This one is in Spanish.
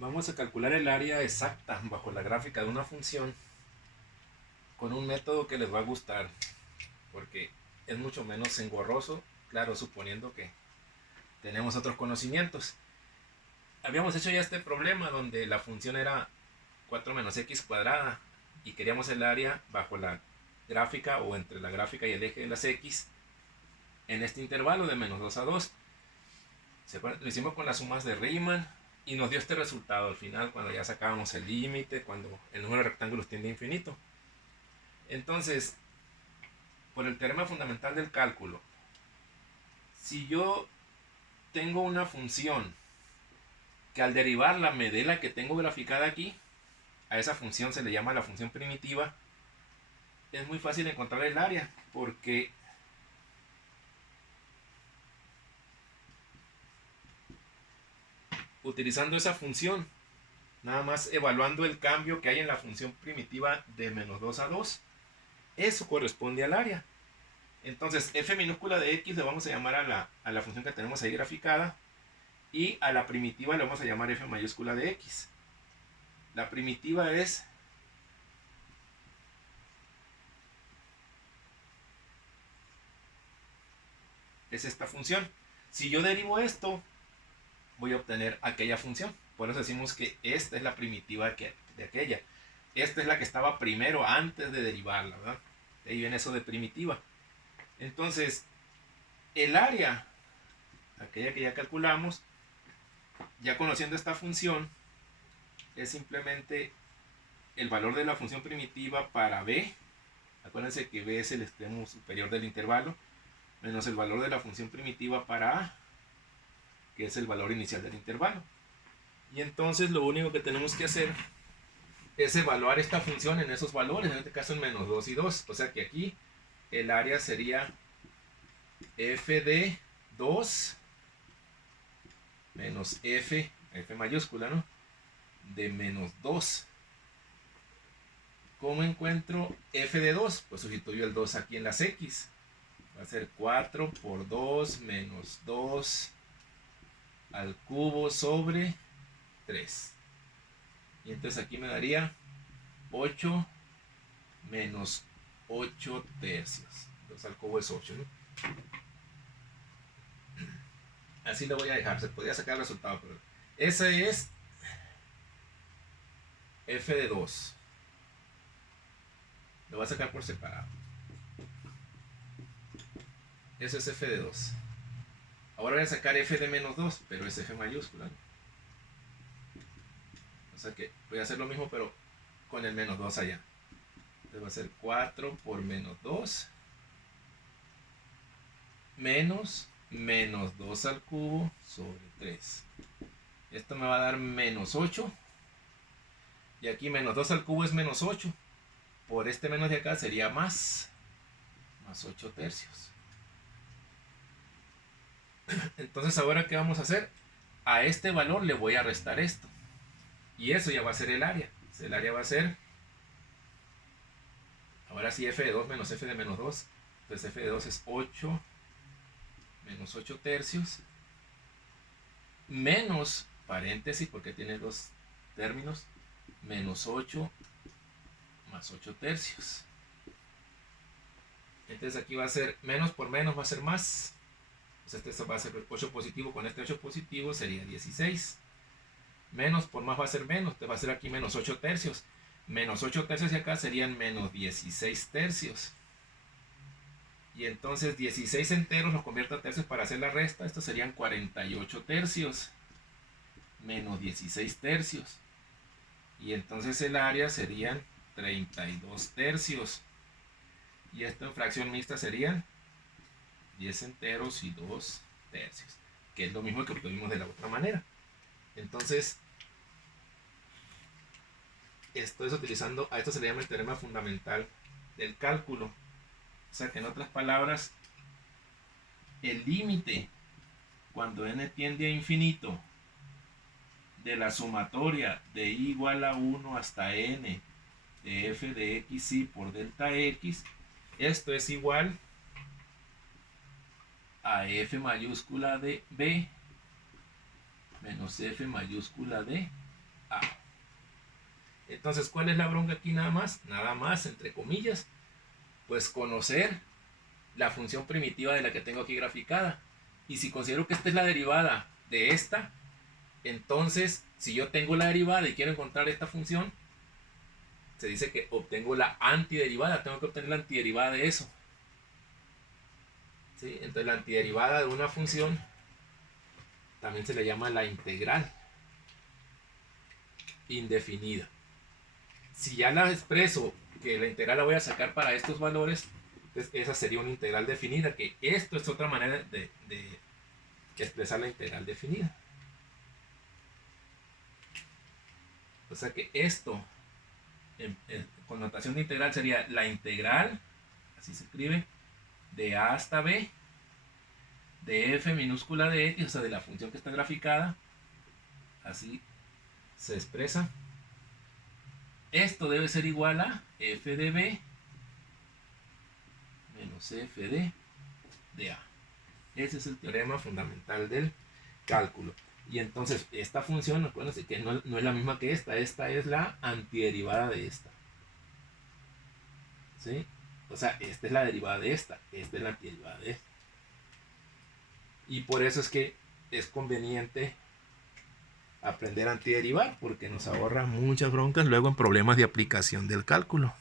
Vamos a calcular el área exacta bajo la gráfica de una función con un método que les va a gustar, porque es mucho menos engorroso, claro, suponiendo que tenemos otros conocimientos. Habíamos hecho ya este problema donde la función era 4 menos x cuadrada y queríamos el área bajo la gráfica o entre la gráfica y el eje de las x en este intervalo de menos 2 a 2. Lo hicimos con las sumas de Riemann y nos dio este resultado al final cuando ya sacábamos el límite, cuando el número de rectángulos tiende a infinito. Entonces, por el teorema fundamental del cálculo, si yo tengo una función que al derivarla me dé la que tengo graficada aquí, a esa función se le llama la función primitiva, es muy fácil encontrar el área, porque utilizando esa función, nada más evaluando el cambio que hay en la función primitiva de menos 2 a 2, eso corresponde al área. Entonces, f minúscula de x le vamos a llamar a la función que tenemos ahí graficada, y a la primitiva le vamos a llamar f mayúscula de x. La primitiva es esta función. Si yo derivo esto, voy a obtener aquella función. Por eso decimos que esta es la primitiva de aquella. Esta es la que estaba primero antes de derivarla, ¿verdad? De ahí viene eso de primitiva. Entonces, el área, aquella que ya calculamos, ya conociendo esta función, es simplemente el valor de la función primitiva para b. Acuérdense que b es el extremo superior del intervalo, menos el valor de la función primitiva para a, que es el valor inicial del intervalo. Y entonces lo único que tenemos que hacer es evaluar esta función en esos valores, en este caso en menos 2 y 2. O sea que aquí el área sería f de 2 menos f mayúscula, ¿no? De menos 2. ¿Cómo encuentro f de 2? Pues sustituyo el 2 aquí en las x. Va a ser 4 por 2 menos 2 al cubo sobre 3. Y entonces aquí me daría 8 menos 8 tercios. 2 al cubo es 8, ¿no? Así lo voy a dejar. Se podría sacar el resultado, pero ese es f de 2. Lo voy a sacar por separado. Ese es f de 2. Ahora voy a sacar f de menos 2, pero es f mayúscula, ¿no? O sea que voy a hacer lo mismo, pero con el menos 2 allá. Entonces va a ser 4 por menos 2 menos 2 al cubo sobre 3. Esto me va a dar menos 8. Y aquí menos 2 al cubo es menos 8. Por este menos de acá sería más 8 tercios. Entonces ahora ¿qué vamos a hacer? A este valor le voy a restar esto. Y eso ya va a ser el área. El área va a ser, ahora sí, f de 2 menos f de menos 2. Entonces f de 2 es 8 menos 8 tercios. Menos, paréntesis porque tiene dos términos, menos 8 más 8 tercios. Entonces aquí va a ser menos por menos, va a ser más. Pues este va a ser 8 positivo con este 8 positivo sería 16. Menos por más va a ser menos, te va a ser aquí menos 8 tercios. Menos 8 tercios y acá serían menos 16 tercios. Y entonces 16 enteros los convierto a tercios para hacer la resta. Estos serían 48 tercios. Menos 16 tercios. Y entonces el área serían 32 tercios. Y esto en fracción mixta serían 10 enteros y 2 tercios. Que es lo mismo que obtuvimos de la otra manera. Entonces, esto es utilizando, a esto se le llama el teorema fundamental del cálculo. O sea que en otras palabras, el límite cuando n tiende a infinito de la sumatoria de i igual a 1 hasta n de f de x y por delta x, esto es igual a f mayúscula de b menos f mayúscula de A. Entonces, ¿cuál es la bronca aquí nada más? Nada más, entre comillas, pues conocer la función primitiva de la que tengo aquí graficada. Y si considero que esta es la derivada de esta, entonces, si yo tengo la derivada y quiero encontrar esta función, se dice que obtengo la antiderivada. Tengo que obtener la antiderivada de eso. ¿Sí? Entonces, la antiderivada de una función también se le llama la integral indefinida. Si ya la expreso que la integral la voy a sacar para estos valores, entonces esa sería una integral definida, que esto es otra manera de expresar la integral definida. O sea que esto, con notación de integral, sería la integral, así se escribe, de a hasta b, de f minúscula de x, o sea, de la función que está graficada, así se expresa. Esto debe ser igual a f de b menos f de a. Ese es el teorema fundamental del cálculo. Y entonces esta función, acuérdense que no es la misma que esta. Esta es la antiderivada de esta. ¿Sí? O sea, esta es la derivada de esta. Esta es la antiderivada de esta. Y por eso es que es conveniente aprender a antiderivar, porque nos ahorra muchas broncas luego en problemas de aplicación del cálculo.